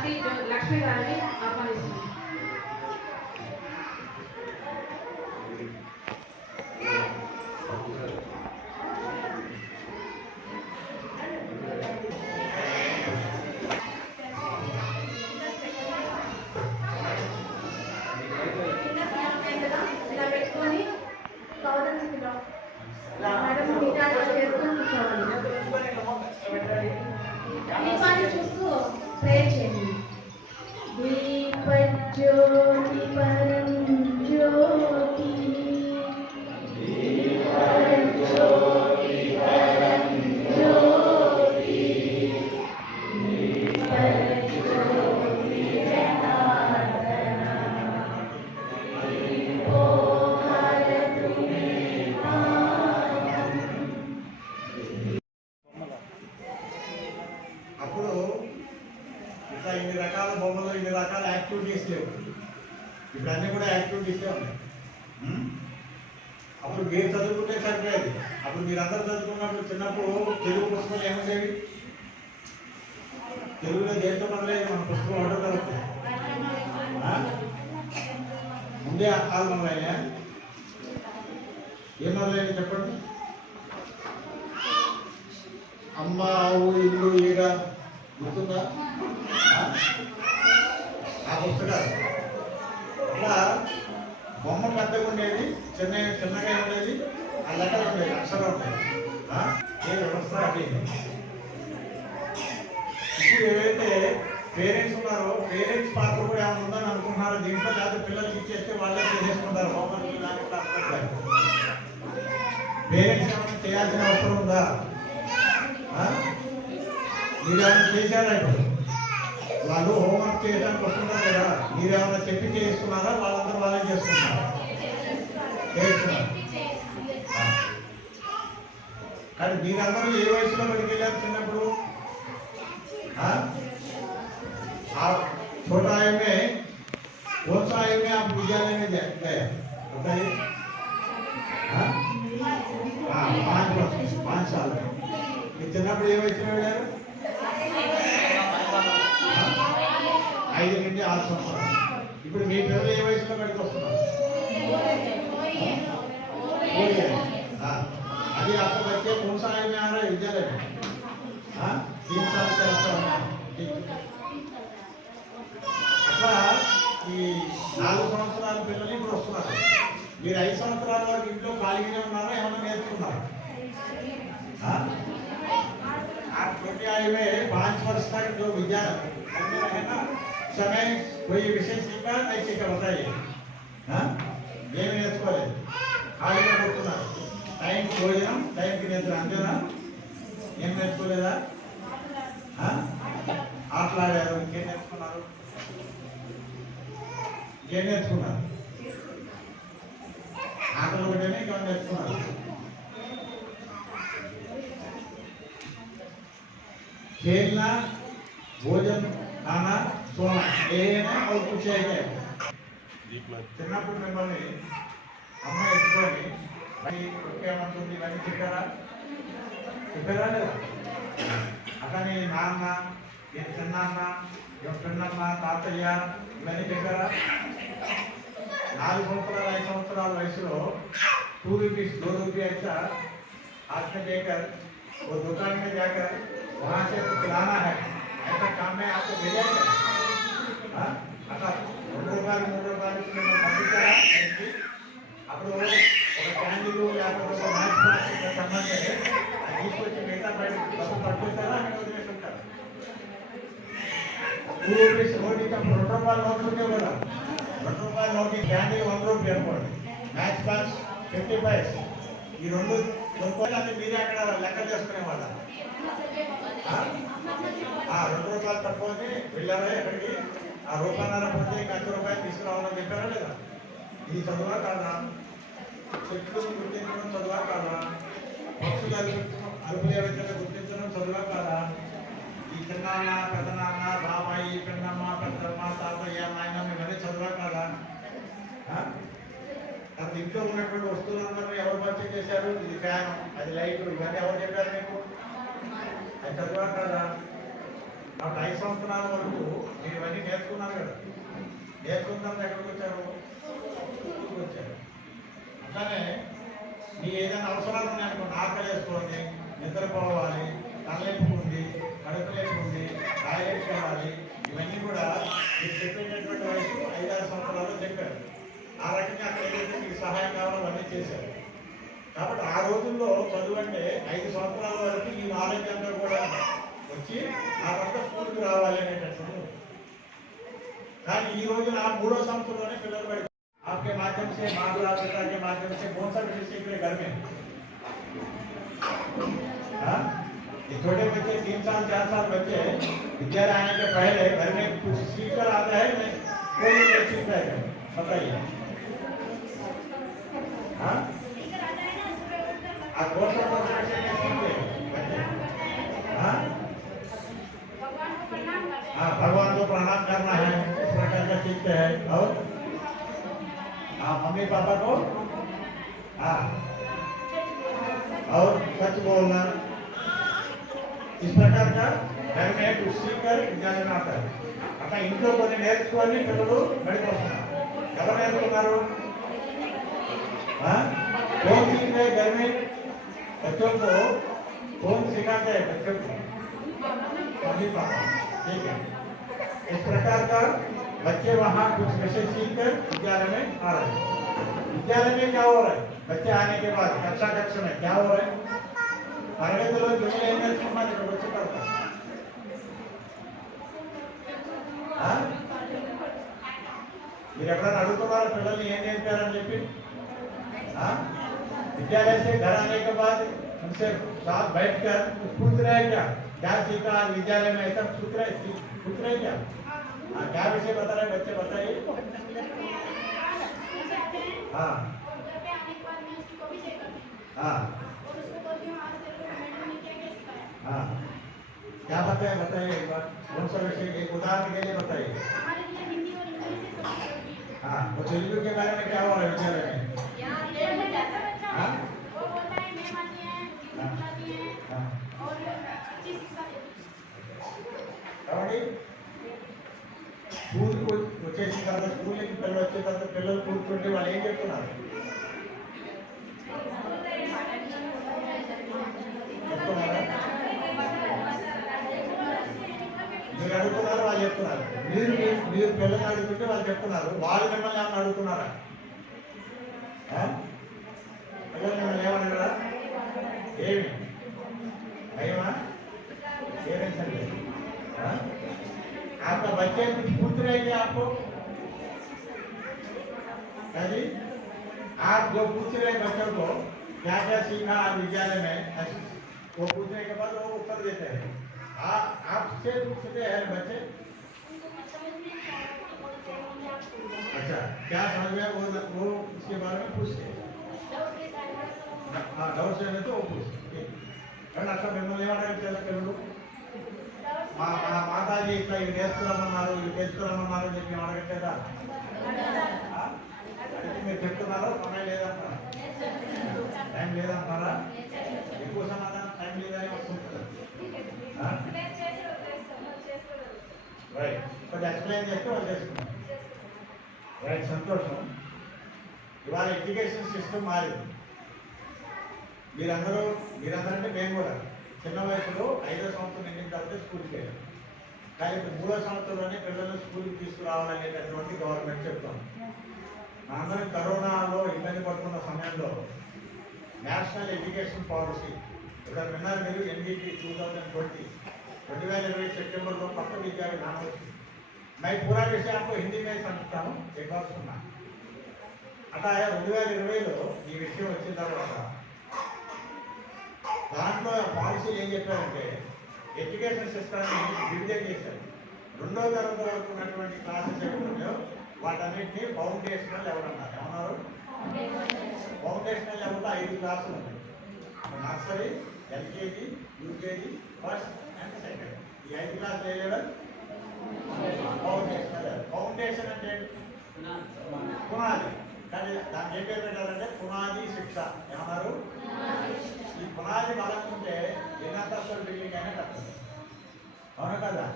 శ్రీమతి లక్ష్మి గారిని ఆహ్వానిస్తుంది. దీపాన్ని చూస్తూ ప్రేయర్ చేయండి. దీపజ్యోతి పరం జ్యోతి దీపజ్యోతి పరం జ్యోతి దీపజ్యోతి జనార్దన దీపో హరతు మే పాపం. అప్పుడు ఇట్లా ఇన్ని రకాల బొమ్మలు ఇన్ని రకాల యాక్టివిటీస్ లేవు. ఇప్పుడు అన్నీ కూడా యాక్టివిటీసే ఉన్నాయి. అప్పుడు మీరు చదువుకుంటే సరిపోయేది. అప్పుడు మీరందరూ చదువుకున్నప్పుడు చిన్నప్పుడు తెలుగు పుస్తకాలు ఏముండేవి? తెలుగులో దేంతో మొదలైన మన పుస్తకం ఒకటో తరగతి ముందే ఆ కాలం మొదలైనా ఏం మొదలైన చెప్పండి. అమ్మ ఆవు ఇల్లు ఈడ గుర్తుందా? ఆ పుస్తకాలు అట్లా బొమ్మ పెద్దగా ఉండేది, చిన్నగా ఉండేది, ఆ లెక్కలు ఉండేది, అక్షరాలు ఉంటాయి. ఏ వ్యవస్థ అది. ఇప్పుడు ఏవైతే పేరెంట్స్ ఉన్నారో పేరెంట్స్ పాత్ర కూడా ఏమైనా ఉందని అనుకుంటున్నారో దీంట్లో, లేకపోతే పిల్లలకి ఇచ్చేస్తే వాళ్ళే చేసేసుకుంటారు హోంవర్క్. పేరెంట్స్ ఏమైనా చేయాల్సిన అవసరం ఉందా? మీరేమైనా చేశారా? ఇప్పుడు వాళ్ళు హోంవర్క్ చేయడానికి వస్తున్నారు కదా, మీరేమైనా చెప్పి చేస్తున్నారా? వాళ్ళందరూ వాళ్ళే చేసుకుంటున్నారా? చేస్తున్నారు. కానీ మీరందరూ ఏ వయసులో బడికి వెళ్ళారు చిన్నప్పుడు? छोटा आयु में कौन सा आयु में आप विद्यालय में गए बताइए? 5 साल में. చిన్నప్పుడు ఏ వయసులో వెళ్ళారు? 5 నుండి 6 సంవత్సరాలు. ఇప్పుడు మీ పిల్లలు ఏ వయసులో బయటకు వస్తున్నారు? अभी आपके बच्चे कौन सा आयु में आ रहे हैं विद्यालय में? 3 साल से అట్లా ఈ 4 సంవత్సరాల పిల్లలు ఇప్పుడు వస్తున్నారు. మీరు 5 సంవత్సరాల వరకు ఇంట్లో ఖాళీగానే ఉన్నారా? ఏమైనా నేర్చుకున్నారు? आप छोटे आयु में 5 वर्ष तक जो विद्या है ना, समय कोई विषय सीखा नहीं सीखा बताइए? ఏమి నేర్చుకోలేదు, ఖాళీగా కూర్చున్నారు. టైంకి భోజనం, టైంకి నిద్ర, అంతేనా? ఏం నేర్చుకోలేదా? ఆటలాడారు. ఇంకేం నేర్చుకున్నారు? ఏం నేర్చుకున్నారు? ఆటలు ఒకటేనే ఇంకా నేర్చుకున్నారు. खेलना, भोजन, खाना, सोना, ये है ना और कुछ है क्या? చిన్నప్పుడు మిమ్మల్ని అమ్మ ఎత్తుకొని ఒకేమంటుంది ఇవన్నీ చెప్పారా లేదా? అతని నాన్న, చిన్నాన్న, పెన్నమ్మ, తాతయ్య ఇవన్నీ చెప్పారా? 4 సంవత్సరాలు 5 సంవత్సరాల వయసులో 2 रुपीस 2 रुपये ऐसा हाथ में देकर वो दुकान में जाकर वहाँ से खिलाना है, ऐसा काम में आपको भेजा है? అట్లా 2 రూపాయలు 3 రూపాయలు పంపించారా? అప్పుడు ఒక క్యాండిల్ లేకపోతే ఒక మ్యాచ్ బాక్స్ సంబంధం తీసుకొచ్చి మిగతా బయట డబ్బు పట్టుకుంటారా? అని వదిలేస్తుంటారు. 2 రూపీస్ నోట్ ఇంకా 2 రూపాయల నోట్లు ఉండేవి కదా. 2 రూపాయల నోట్ క్యాండిల్ 1 రూపీ అనుకోండి, మ్యాచ్ బాక్స్ 50 పైస్. ఈ 2 రూపాయలు అంటే మీరే అక్కడ లెక్క చేసుకునేవాళ్ళ. 2 రూపాయలు పట్టుకొని వెళ్ళారా ఎక్కడికి? ఆ రూపాయన్నర పోతే ఇంకా 1 రూపాయలు తీసుకురావాలని చెప్పారా లేదా? ఇది చదువా కాదా? చెట్లు గుర్తించడం చదువా కాదా? పక్షులు అరుపులు ఏవైతే గుర్తించడం చదువా కాదా? ఈ చిన్నాన్న, పెద్దనాన్న, బాబాయి, పెద్దమ్మ, పెద్ద మా తాతయ్య మా ఆయన ఇవన్నీ చదవా కదా. అది ఇంట్లో ఉన్నటువంటి వస్తువులందరూ ఎవరు పరిచయం చేశారు? ఇది ఫ్యాన్, అది లైట్, ఇవన్నీ ఎవరు చెప్పారు మీకు? అది చదివా కదా. నాకు 5 సంవత్సరాల వరకు మీరు ఇవన్నీ నేర్చుకున్నారు కదా. నేర్చుకున్న తర్వాత ఎక్కడికి వచ్చారు? స్కూల్కి వచ్చారు. అట్లానే మీ ఏదైనా అవసరాలు ఉన్నాయనుకోండి, ఆకలి వేసుకోండి, నిద్రపోవాలి, తలనొప్పి ఉంది, కడుపు నొప్పి ఉంది, టాయిలెట్కి వెళ్ళాలి, ఇవన్నీ కూడా మీరు చెప్పేటటువంటి వయసు 5-6 సంవత్సరాలు చెప్పారు. ఆ రకంగా అక్కడ ఏదైతే మీకు సహాయం కావాలో అవన్నీ చేశారు. కాబట్టి ఆ రోజుల్లో చదువు అంటే 5 సంవత్సరాల వరకు ఈ నాలెడ్జ్ అంతా కూడా వచ్చి ఆ తర్వాత స్కూల్కి రావాలి అనేటటువంటి. కానీ ఈ రోజున 3వ సంవత్సరంలోనే పిల్లలు పడి आपके माध्यम से माता पिता के माध्यम से बहुत सारे विषय के घर में ये छोटे बच्चे 3 साल 4 साल बच्चे विद्यालय आने के पहले घर में कुछ सीख कर आता है नहीं, कोई नहीं सीखता है, बताइए। आप कौन सा सीखते बच्चे? हाँ, भगवान को प्रणाम करना है, इस प्रकार का सीखते हैं। और मम्मी पापा को हाँ और सच बोलना, इस प्रकार का घर में कुछ सीखकर विद्यालय में आता है। अतः इंట్లో కొన్ని నేర్చుకొని పిల్లలు బయటకు వస్తున్నారు. ఎవరు నేర్చుకున్నారు? कौन सीख रहे घर में? बच्चों को कौन सिखाते हैं? बच्चों को मम्मी पापा। ठीक है, इस प्रकार का बच्चे वहाँ कुछ विषय सीखकर विद्यालय में आ रहे हैं। विद्यालय में क्या हो रहा है? बच्चे आने के बाद कक्षा में क्या हो रहा है? తరగతిలో జొన్న ఏం నేర్చుకున్నారు? ఇక్కడ వచ్చి పడతారు. మీరు ఎప్పుడైనా అడుగుతున్నారా పిల్లల్ని ఏం నేర్పారని చెప్పి? विद्यालय से घर आने के बाद उनसे साथ बैठकर पूछ रहे हैं क्या सीखा आज विद्यालय में? ऐसा पूछ रहे क्या? क्या विषय बता रहे बच्चे, बताइए। हाँ हाँ हाँ, क्या बताइए एक बार। कौन सा विषय? एक उदाहरण के लिए बताइए। हाँ, वो तेलुगु के बारे में क्या हुआ है विद्यालय में? స్కూల్ వచ్చేసిన తర్వాత స్కూల్కి పిల్లలు వచ్చిన తర్వాత పిల్లలు కూర్చుంటే వాళ్ళు ఏం చెప్తున్నారు? మీరు అడుగుతున్నారు, వాళ్ళు చెప్తున్నారు. మీరు పిల్లల్ని అడుగుతుంటే వాళ్ళు చెప్తున్నారు. వాళ్ళు మిమ్మల్ని ఏమన్నా అడుగుతున్నారా? పిల్లలు మిమ్మల్ని ఏమన్నారా? ఏమి భయమా? ఏమేమి సంగతి? आपका बच्चे कुछ पूछ रहे थे आपको? जी, आप जो पूछ रहे बच्चों को क्या क्या सीखा विद्यालय में, वो पूछने के बाद वो उत्तर देते हैं। आपसे पूछते हैं बच्चे? अच्छा, क्या समझ में वो उसके बारे में पूछते हैं। हाँ, डाउट से तो वो पूछते। कारण अच्छा मिम्मल्नि ఏమడగట్లేదు పిల్లలు? మా మాతాజీ ఇట్లా ఇవి నేర్చుకోవాలన్నారు, ఇవి తెలుసుకోవాలన్నారు అని చెప్పి అడగట్లేదా? అడిగితే మీరు చెప్తున్నారా? సమయం లేదంటారా? టైం లేదంటారా? ఎక్కువ సమాధానం టైం లేదని వస్తుంటుంది. రైట్, కొంచెం ఎక్స్ప్లెయిన్ చేస్తే వాళ్ళు చేసుకున్నారు. రైట్, సంతోషం. ఇవాళ ఎడ్యుకేషన్ సిస్టమ్ మారింది. మీరందరంటే మేము కూడా చిన్న వయసులో 5వ సంవత్సరం నిండిన తర్వాత స్కూల్కి వెళ్ళాం. కానీ ఇప్పుడు 3వ సంవత్సరంలోనే పిల్లలు స్కూల్కి తీసుకురావాలనేటటువంటి గవర్నమెంట్ చెప్తాం. మనందరం కరోనాలో ఇబ్బంది పడుతున్న సమయంలో నేషనల్ ఎడ్యుకేషన్ పాలసీ ఇక్కడ విన్నారు మీరు, NEP 2020 सितंबर को पक्का विद्या विधान వచ్చింది. मैं पूरा विषय आपको हिंदी में समझता हूँ, एक बार सुनना। అట్లా 2020లో ఈ విషయం వచ్చిన తర్వాత దాంట్లో పాలసీలు ఏం చెప్పారంటే ఎడ్యుకేషన్ సిస్టమ్ని డివిజన్ చేశారు. 2వ తరగతి వరకు ఉన్నటువంటి క్లాసెస్ ఏమన్నాయో వాటన్నింటినీ ఫౌండేషనల్ లెవెల్ అన్నారు. ఏమన్నారు? ఫౌండేషనల్ లెవెల్లో 5 క్లాసులు ఉన్నాయి. Nursery, LKG, UKG, first and second. ఈ 5 క్లాసులు ఏ లెవెల్? ఫౌండేషనల్ పునాది. కానీ దాన్ని ఏం పేరు పెట్టారంటే పునాది శిక్ష. ఏమన్నారు? ఈ పునాది బలం ఉంటే ఎన్ని అంతస్తుల బిల్డింగ్ అయినా కట్టదు. అవును కదా?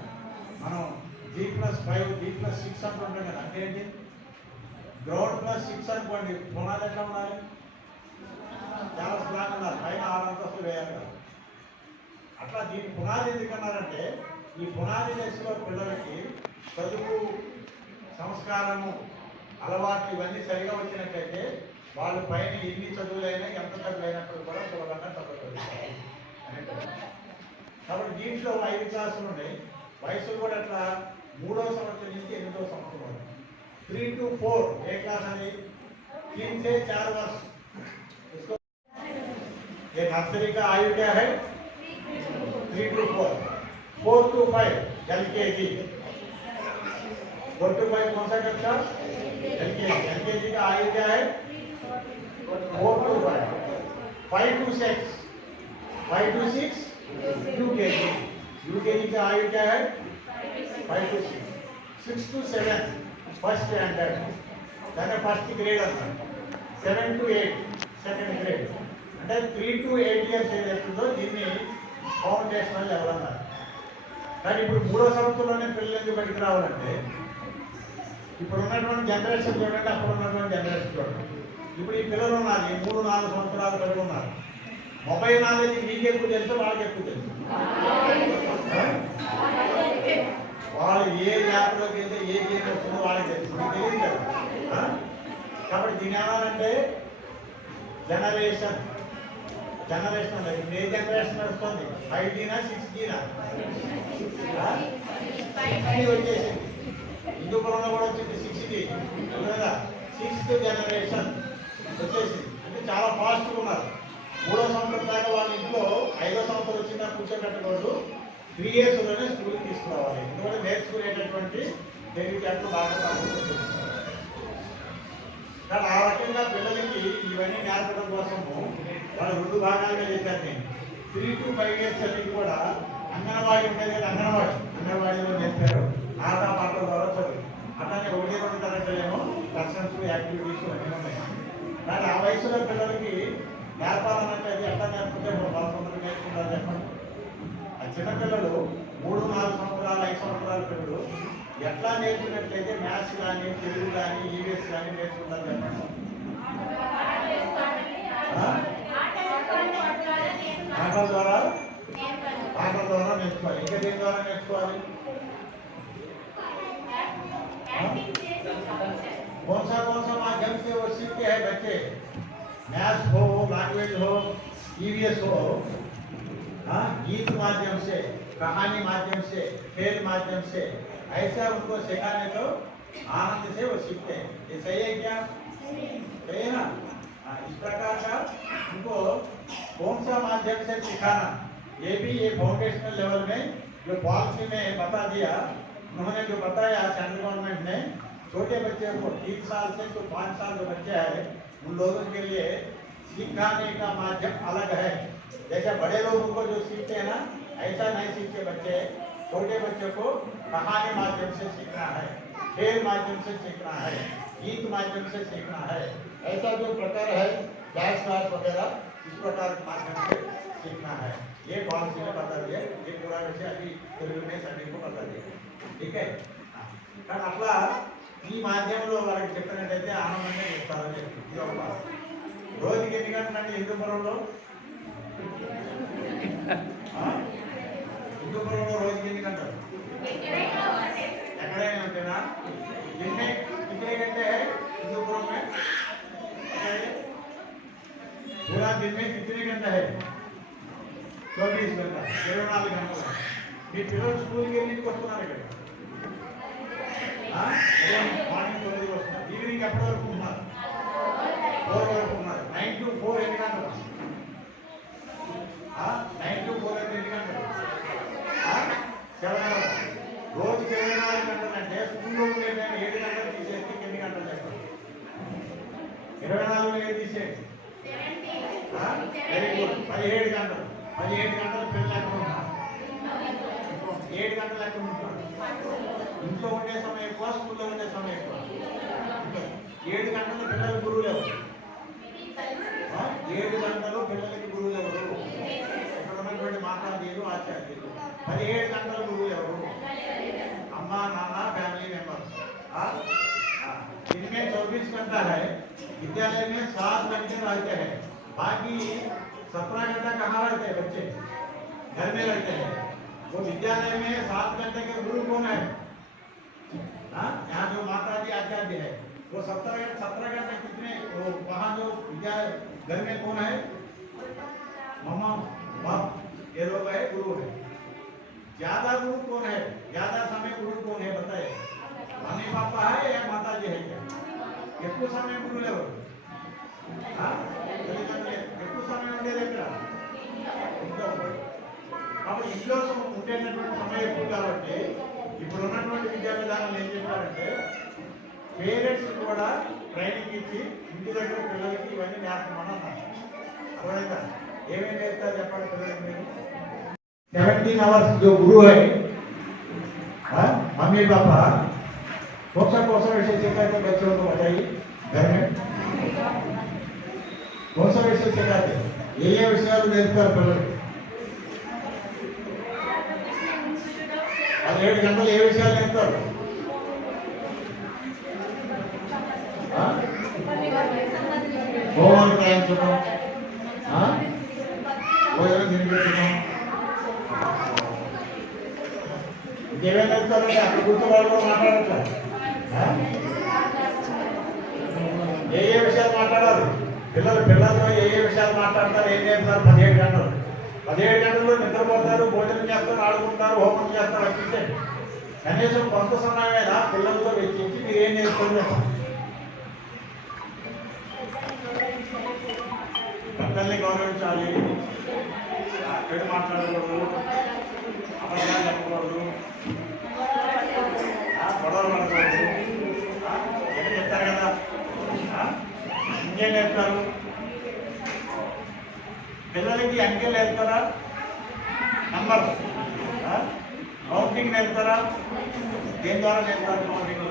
మనం G+5 G+6 అంటుంటాం కదా. అంటే ఏంటి? గ్రౌండ్ +6 అనుకోండి, పునాది ఎట్లా ఉండాలి? చాలా స్ట్రాంగ్ ఉండాలి. పైన 6 అంతస్తులు వేయాలి కదా. అట్లా దీని పునాది ఎందుకన్నారంటే ఈ పునాది దశలో పిల్లలకి చదువు, సంస్కారము, అలవాట్లు ఇవన్నీ సరిగా వచ్చినట్లయితే వాళ్ళు పైన ఎన్ని చదువులైనా ఎంత చదువులైనప్పుడు కూడా సులభంగా చదవగలుగుతారు. కాబట్టి దీంట్లో 5 క్లాసులు ఉన్నాయి. వయసులు కూడా అట్లా 3వ సంవత్సరం నుంచి 8వ సంవత్సరం వరకు. 3 to 4 ఏ క్లాస్ అది? 3 से 4 वर्ष. इसको ये नर्सरी का आयु क्या है? 3 to 4. 4 to 5 LKG. 4 to 5 कौन सा कक्षा? LKG. LKG का आयु क्या है? 4 to 5. 5 to 6. 5 to 6 UKG. UKG का आयु क्या है? 5 to 6. 6 to 7 first standard. దాన్ని ఫస్ట్ గ్రేడ్ అంటారు. 7 to 8 సెకండ్ గ్రేడ్. అంటే 3 to 8 ఇయర్స్ ఏదైతుందో దీన్ని ఫౌండేషనల్ లెవెల్ అన్నారు. కానీ ఇప్పుడు 3వ సంవత్సరంలోనే పిల్లలు ఎందుకు బయటకు రావాలంటే ఇప్పుడు ఉన్నటువంటి జనరేషన్ చూడండి, అప్పుడు ఉన్నటువంటి జనరేషన్ చూడండి. ఇప్పుడు ఈ పిల్లలు ఉన్నారు, ఈ 3-4 సంవత్సరాల పిల్లలు ఉన్నారు. మొబైల్ నాలెడ్జ్ మీకు ఎక్కువ తెలుసు, వాళ్ళకి ఎక్కువ తెలుసు. వాళ్ళు ఏ యాప్లోకి వెళ్తే ఏ గేమ్ వస్తుందో వాళ్ళకి తెలుసు, మీకు తెలియదు కదా. కాబట్టి దీని ఏమన్నారంటే జనరేషన్ అనేది ఏ జనరేషన్ నడుస్తుంది? 5Gనా 6Gనా? 6G వచ్చేసింది. హిందూపురంలో కూడా వచ్చింది 6G కదా. 6th జనరేషన్ వచ్చేసింది. అంటే చాలా ఫాస్ట్గా ఉన్నారు. 3వ సంవత్సరం దాకా వాళ్ళ ఇంట్లో 5వ సంవత్సరం వచ్చిందా కూర్చోబెట్టకూడదు. 3 yearsలోనే స్కూల్కి తీసుకురావాలి. ఎందుకంటే నేర్చుకునేటటువంటి తెలివితేటలు బాగా తగ్గుతుంది. కానీ ఆ రకంగా పిల్లలకి ఇవన్నీ నేర్పడం కోసము వాళ్ళు 2 భాగాలుగా చేశారు. నేను 3 to 5 years అనేది కూడా అంగన్వాడీ ఉండేది కదా. అంగన్వాడీలో నేర్పారు. ఆట పాటల ద్వారా చదువు. అట్లానే 1-2 తరగతులేమో లెసన్స్, యాక్టివిటీస్ అన్నీ ఉన్నాయి. కానీ ఆ వయసులో పిల్లలకి నేర్పాలనంటే అది ఎట్లా నేర్పుతే వాళ్ళు తొందరగా నేర్చుకుంటారు చెప్పండి. ఆ చిన్నపిల్లలు 3-4 సంవత్సరాలు 5 సంవత్సరాల పిల్లలు ఎట్లా నేర్చుకున్నట్లయితే మ్యాథ్స్ కానీ, తెలుగు కానీ, ఈవీఎస్ కానీ నేర్చుకుంటారు చెప్పండి. ఆటల ద్వారా నేర్చుకోవాలి. ఇంకా దేని ద్వారా నేర్చుకోవాలి? कौन सा माध्यम से वो सीखते हैं बच्चे? मैथ्स हो, लैंग्वेज हो, ईवीएस हो, गीत माध्यम से, कहानी माध्यम से, खेल माध्यम से, ऐसा उनको सिखाने तो आनंद से वो सीखते हैं. ये सही है क्या? सही है ना? इस प्रकार का उनको कौन सा माध्यम से सिखाना, ये भी ये फाउंडेशनल लेवल में जो पॉलिसी में बता दिया, उन्होंने जो बताया सेंट्रल गवर्नमेंट ने, छोटे बच्चे को 3 साल से तो 5 साल जो बच्चे हैं उन लोगों के लिए सिखाने का माध्यम अलग है. जैसे बड़े लोगों को जो सीखते हैं ना, ऐसा नहीं सीखते बच्चे. छोटे बच्चों को कहानी माध्यम से सीखना है, खेल माध्यम से सीखना है, गीत माध्यम से सीखना है. ऐसा जो प्रकार है डांस क्लास वगैरह, इस प्रकार के माध्यम से सीखना है. ये पॉलिसी में बता दिया. ये पूरा विषय अभी తెలుగు में सभी को बता दिया. ठीक है. కానీ అట్లా ఈ మాధ్యమంలో వాళ్ళకి చెప్పినట్టయితే ఆనందంగా చెప్తారని చెప్పి ఇది ఒక బాధ. రోజుకి ఎన్ని గంటలంటే హిందూపురంలో రోజుకి ఎన్ని గంటలు? ఎక్కడైనా అంతేనా? कितने घंटे है हिंदूपुरम में? पूरा दिन में कितने घंटे है? 24 घंटा, 24 గంటలు. మీ పిల్లలు స్కూల్కి ఎన్నింటికి వస్తున్నారు? ఇక్కడ మార్నింగ్ 9 వస్తున్నారు. ఈవినింగ్ ఎప్పటి వరకు ఉన్నారు? 4 వరకు ఉన్నారు. 9 to 4 ఎన్ని గంటలు? 9 to 4 అంటే ఎన్ని గంటలు? 7 hours. రోజుకి 24 గంటలు అంటే స్కూల్లో ఉండే 7 గంటలు తీసేసి ఎన్ని గంటలు చెప్పండి? 24 ఏది తీసేయండి? Very good. 17 గంటలు. 17 గంటలు పిల్లలు ఎక్కడ ఉంటారు? 7 గంటలు ఎక్కడ ఉంటారు? ఇంట్లో ఉండే సమయం ఎక్కువ, స్కూల్లో ఉండే సమయం ఎక్కువ. 7 గంటలు పిల్లలకి గురువులు ఎవరు? 7 గంటలు పిల్లలకి గురువులు ఎవరు? ఇక్కడ ఉన్నటువంటి మాతాజీలు, ఆచార్యులు. 17 గంటల గురువులు ఎవరు? अम्मा नाना फैमिली मेंबर्स। इनमें 24 घंटा है, विद्यालय में 7 घंटे रहते हैं, बाकी 17 घंटा कहाँ रहते हैं बच्चे? घर में रहते हैं। वो विद्यालय में 7 घंटे के गुरु कौन है? यहाँ जो माता जी आचार्य है वो 17 घंटे कितने, वो वहाँ जो विद्यालय घर में कौन है? मम्मा बाप ये लोग है, गुरु है। ज्यादा गुरु कौन है? ज्यादा समय गुरु कौन है बताए? मम्मी पापा है या माता जी है? क्या ఎక్కువ సమయం గురువులు ఎవరు? ఎక్కువ సమయం ఉండేది ఎక్కడ? ఇంట్లో. కాబట్టి ఇంట్లో ఉండేటటువంటి సమయం ఎక్కువ కాబట్టి ఇప్పుడు ఉన్నటువంటి విద్యా విధానాలు ఏం చెప్పారంటే పేరెంట్స్ కూడా ట్రైనింగ్ ఇచ్చి ఇంటి దగ్గర పిల్లలకి ఇవన్నీ నేర్పమని అన్నారు. అర్థమైందా? ఏమేమి నేర్పుతారు చెప్పండి పిల్లలకి మీరు? 17 आवर्स जो गुरु है, मम्मी पापा कौन सा विषय सिखाते बच्चों को बताइए? घर में कौन सा विषय सिखाते? ये विषयाలు నేర్పుతారు పిల్లలు. 7 గంటలు ఏ విషయాలు నేర్పుతారు? హోంవర్క్ రాయించడం, భోజనం తినిపించడం, ఏమేమి చెప్తారంటే అక్కడ కూర్చోవాళ్ళు కూడా మాట్లాడతారు. ఏ విషయాలు మాట్లాడాలి పిల్లలతో ఏ విషయాలు మాట్లాడతారు, ఏం చేస్తారు? 17 గంటలు. 17 గంటల్లో నిద్రపోతారు, భోజనం చేస్తారు, ఆడుకుంటారు, హోంవర్క్ చేస్తారు. వచ్చింటే కనీసం కొంత సమయమైనా పిల్లలతో వెచ్చించి మీరు ఏం నేర్చుకోలేదు? పిల్లల్ని గౌరవించాలి, చెడు మాట్లాడకూడదు, అబద్ధాలు చెప్పకూడదు, గొడవలు పడకూడదు. ఏం చెప్తారు కదా? ఇంకేం నేర్పుతారు పిల్లలకి? అంకెలు నేర్పుతారా? Number counting నేర్పుతారా? దేని ద్వారా నేర్పుతారు కౌంటింగ్?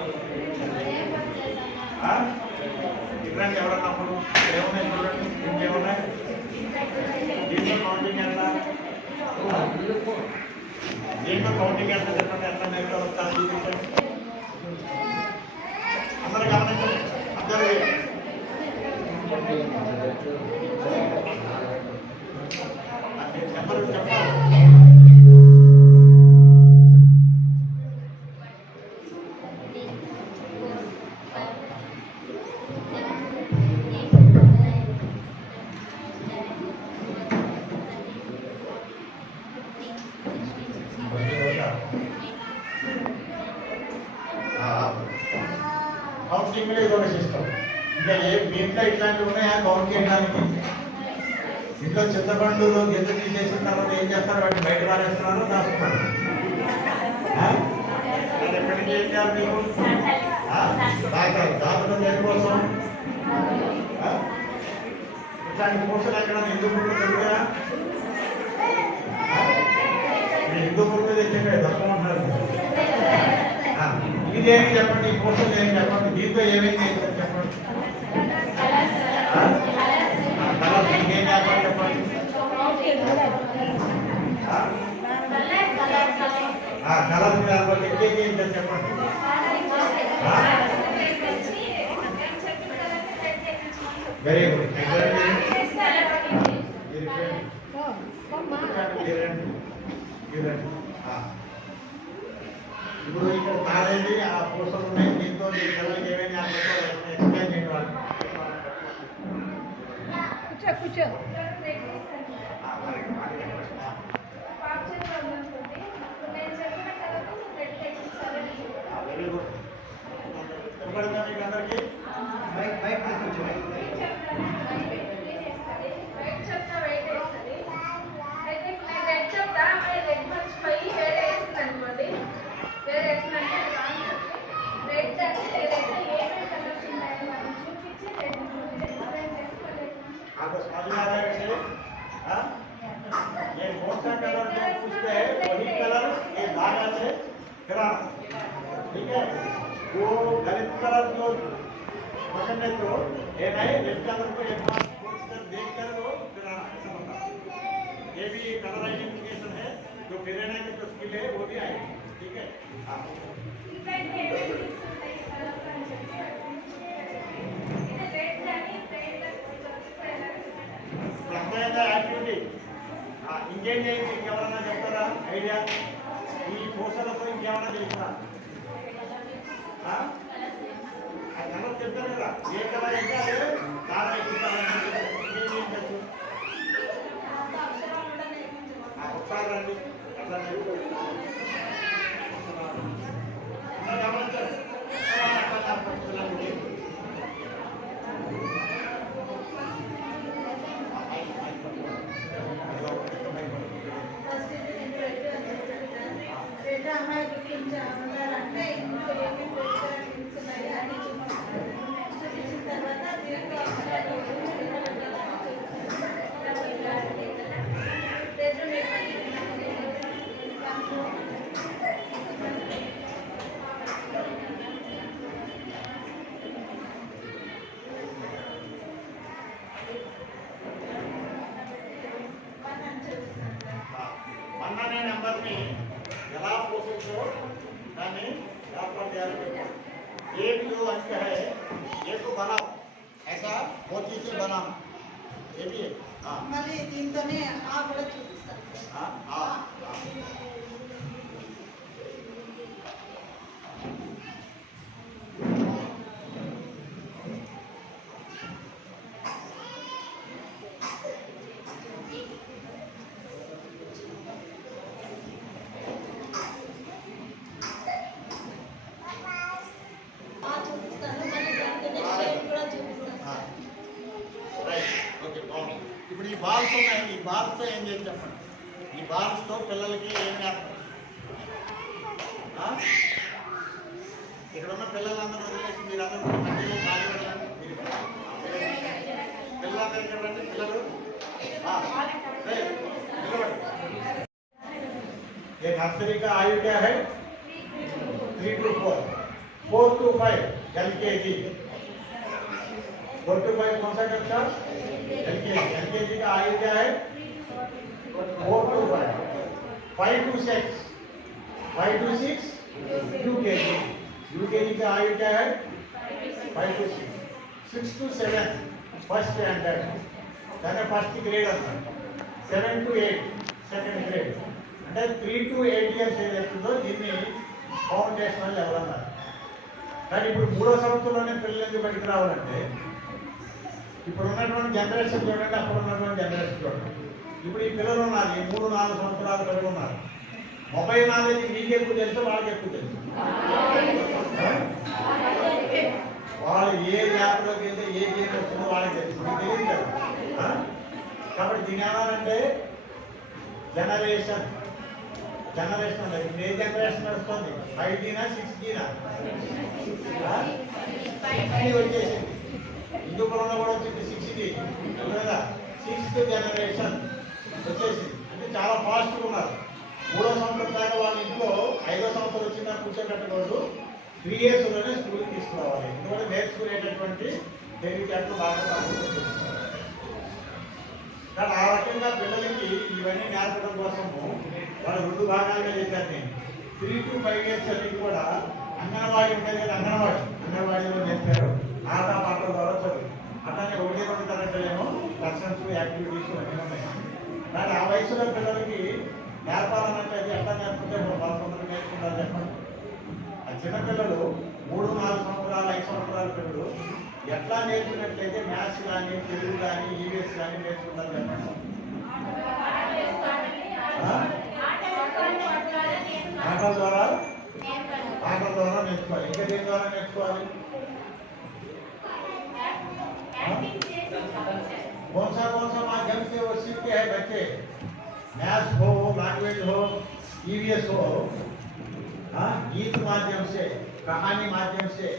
ఇట్లాంటి ఎవరన్నప్పుడు ఏమున్నాయి చూడండి, ఇంకేమున్నాయి దీంట్లో కౌంటింగ్ ఎంత? దీంట్లో కౌంటింగ్ ఎంత చెప్పండి? ఎట్లా నేర్పుతారు చూపించండి. అందరూ గమనించండి, అందరూ నెంబర్ చెప్పాలి. కౌన్సిలింగ్ మీద ఇదొక సిస్టమ్. ఇంకా మీ ఇంట్లో ఇట్లాంటివి ఉన్నాయా కౌంట్ చేయడానికి? ఇంట్లో చింతపండులో గింజ తీసేసిన తర్వాత ఏం చేస్తారు? వాటిని బయట పారేస్తున్నారు, దాస్తున్నారు. అది ఎక్కడికి ఏం చేయాలి మీరు? దాతలు దేనికోసం? ఇట్లాంటి కోర్సులు ఎక్కడ హిందూ బుక్ తెలుగురా? హిందూ బుక్ తెచ్చే దొరకమంటారు. ఇదేమి చెప్పండి, ఈ కోర్సులు ఏమి చెప్పండి, దీంతో ఏమేమి చేస్తారు చెప్పండి. కలర్స్ ఇంకేం చేస్తారు చెప్పండి. కలర్స్ కాకపోతే ఇంకేం చేస్తారు చెప్పండి. Very good. ఇప్పుడు ఇక్కడ కాలేజీ ఆ కోర్సులు ఉన్నాయి, దీంతో పిల్లలకి ఏమేమి ఎక్స్ప్లెయిన్ చేయండి వాళ్ళు. కూర్చో వెరీ గుడ్. వినపడిందా మీకు అందరికీ? బైక్ आपको समझ में आ रहा है वैसे? ये कौन सा कलर जो पूछते हैं वही कलर ये धागा से फिर ठीक है। वो गलत कलर जो पकड़ने तो ये नहीं, रेड कलर को एक बार सोच कर देख कर वो फिर ऐसा होता है। ये भी कलर आइडेंटिफिकेशन है, जो फिरेना की जो स्किल है वो भी आएगी, ठीक है। हाँ అర్థమైందా యాక్టివిటీ? ఇంకేం చేయండి, ఇంకెవరన్నా చెప్తారా ఐడియా? ఈ పూసలతో ఇంకేమన్నా తెలుసా? కలర్ చెప్తారు కదా, ఏ కలర్ అయితే అదే దాని ఒకసారి రండి అట్లా గమనించారు. అమ్మాయి గుర్తించాలంటే ఇంట్లో ఏమేమి తెలుసున్నాయి అని చూపించిన తర్వాత అనే నెంబర్ని ఎలా పోతుందో దాన్ని व्यापार तैयार करना। एक जो अंक है एक को बनाओ, ऐसा मोती से बनाना, ये भी है। हाँ మళ్ళీ దీంతోనే ఆ కూడా చూపిస్తాను. हाँ हाँ చూపిస్తాను, మళ్ళీ దాంతోనే షేప్ కూడా చూపిస్తాను. ఓకే బాగుంది. ఇప్పుడు ఈ బాల్స్ ఉన్నాయి, ఈ బాల్స్తో ఏం చేసి చెప్పండి. ఈ బాల్స్తో పిల్లలకి ఏం చేస్తారు? ఇక్కడ ఉన్న పిల్లలందరూ వదిలేసి మీరందరూ మధ్యలో బాగా పిల్లలందరూ ఇక్కడ రండి, పిల్లలు ये नर्सरी का आयु क्या है? 3 to 4, 4 to 5 LKG, 4 to 5 कौन सा कक्षा? LKG। LKG का आयु क्या है? 4 to 5, 5 to 6, 5 to 6 UKG। UKG का आयु क्या है? 5 to 6, 6 to 7 फर्स्ट स्टैंडर्ड, यानी फर्स्ट ग्रेड अన్నమాట। 7 to 8 సెకండ్ గ్రేడ్, అంటే 3 to 8 ఇయర్స్ ఏదైతుందో దీన్ని ఫౌండేషనల్ లెవెల్ అన్నారు. కానీ ఇప్పుడు 3వ సంవత్సరంలోనే పిల్లలు ఎందుకు బయటకు రావాలంటే, ఇప్పుడు ఉన్నటువంటి జనరేషన్ చూడండి, అప్పుడు ఉన్నటువంటి జనరేషన్ చూడండి. ఇప్పుడు ఈ పిల్లలు ఉన్నారు, ఈ 3-4 సంవత్సరాల పిల్లలు ఉన్నారు. మొబైల్ నాలెడ్జ్ మీకు ఎక్కువ తెలుసు, వాళ్ళకి ఎక్కువ తెలుసు. వాళ్ళు ఏ యాప్లోకి వెళ్తే ఏ గేమ్ వస్తుందో వాళ్ళకి తెలుసు, మీకు తెలియదు కదా. కాబట్టి దీని ఏమన్నారంటే జనరేషన్ అనేది ఏ జనరేషన్ నడుస్తుంది? 5Gనా 6Gనా? 6G వచ్చేసింది. హిందూ పొలంలో కూడా వచ్చింది 6G కదా. 6th జనరేషన్ వచ్చేసింది, అంటే చాలా ఫాస్ట్గా ఉన్నారు. 3వ సంవత్సరం దాకా వాళ్ళ ఇంట్లో 5వ సంవత్సరం వచ్చిందా కూర్చోబెట్టకూడదు, 3 yearsలోనే స్కూల్కి తీసుకురావాలి. ఎందుకంటే నేర్చుకునేటటువంటి తెలివితేటలు బాగా కానీ ఆ రకంగా పిల్లలకి ఇవన్నీ నేర్పడం కోసము వాళ్ళ 2 భాగాలుగా చేశారు. నేను 3 to 5 years చదివి కూడా అంగన్వాడీ ఉంటుంది కదా, అంగన్వాడీలో నేర్పారు. ఆట పాటల ద్వారా చదువు, అట్లానే 1-2 తరగతులేమో లెసన్స్ యాక్టివిటీస్ అన్నీ ఉన్నాయి. కానీ ఆ వయసులో పిల్లలకి నేర్పాలనంటే అది ఎట్లా నేర్పుతే వాళ్ళ కొందరు నేర్చుకుంటారు చెప్పండి. ఆ చిన్నపిల్లలు 3-4 సంవత్సరాలు 5 సంవత్సరాల పిల్లలు ఎట్లా నేర్చుకున్నట్లయితే మ్యాథ్స్ కానీ తెలుగు కానీ ఈవీఎస్ కానీ నేర్చుకుంటారు చెప్పండి. ఆటల ద్వారా నేర్చుకోవాలి. ఇంకా దేని ద్వారా నేర్చుకోవాలి? कौन सा माध्यम से वो सीखते हैं बच्चे? मैथ्स हो, लैंग्वेज हो, ईवीएस हो, गीत माध्यम से, कहानी माध्यम से।